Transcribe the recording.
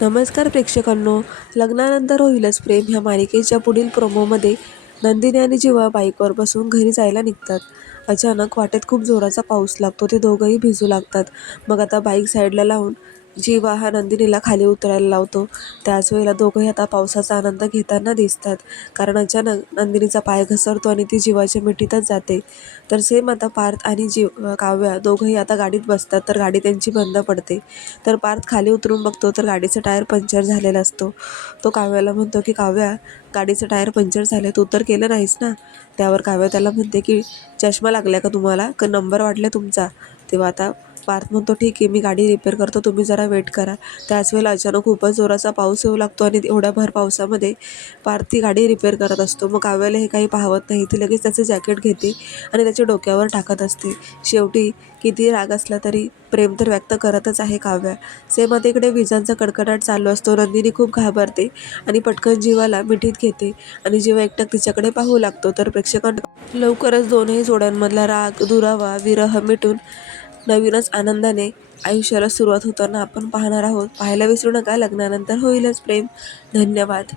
नमस्कार प्रेक्षकांनो. लग्नानंतर होईलच प्रेम ह्या मालिकेच्या पुढील प्रोमोमध्ये नंदिनी आणि जीवा बाईकवर बसून घरी जायला निघतात. अचानक वाटेत खूप जोराचा पाऊस लागतो. ते दोघंही भिजू लागतात. मग आता बाईक साईडला लावून जीवा हा नंदिनीला खाली उतरायला लावतो. त्याच वेळेला दोघंही आता पावसाचा आनंद घेताना दिसतात. कारण अचानक नंदिनीचा पाय घसरतो आणि ती जीवाच्या मिठीतच जाते. तर सेम आता पार्थ आणि काव्या दोघंही आता गाडीत बसतात. तर गाडी त्यांची बंद पडते. तर पार्थ खाली उतरून बघतो तर गाडीचं टायर पंक्चर झालेला असतो. तो काव्याला म्हणतो की काव्या, गाडीचं टायर पंक्चर झालं, तू तर केलं नाहीस ना. त्यावर काव्या त्याला म्हणते की चष्मा लागला का तुम्हाला, का नंबर वाटला तुमचा. तेव्हा आता पार्थ म्हणतो ठीक आहे, मी गाडी रिपेअर करतो, तुम्ही जरा वेट करा. त्याच वेळेला अचानक खूपच जोराचा पाऊस येऊ लागतो आणि एवढ्या भर पावसामध्ये पार्थ ती गाडी रिपेअर करत असतो. मग काव्याला हे काही पाहवत नाही. ती लगेच त्याचं जॅकेट घेते आणि त्याच्या डोक्यावर टाकत असते. शेवटी किती राग असला तरी प्रेम तर व्यक्त करतच आहे काव्या. सेम आता इकडे विजांचा कडकडाट चालू असतो. नंदिनी खूप घाबरते आणि पटकन जीवाला मिठीत घेते आणि जीवा एकटक तिच्याकडे पाहू लागतो. तर प्रेक्षकांना लवकरच दोनही जोड्यांमधला राग, दुरावा, विरह मिटून नवीनच आनंदाने आयुष्याला सुरुवात होताना आपण पाहणार आहोत. पाहायला विसरू नका लग्नानंतर होईलच प्रेम. धन्यवाद.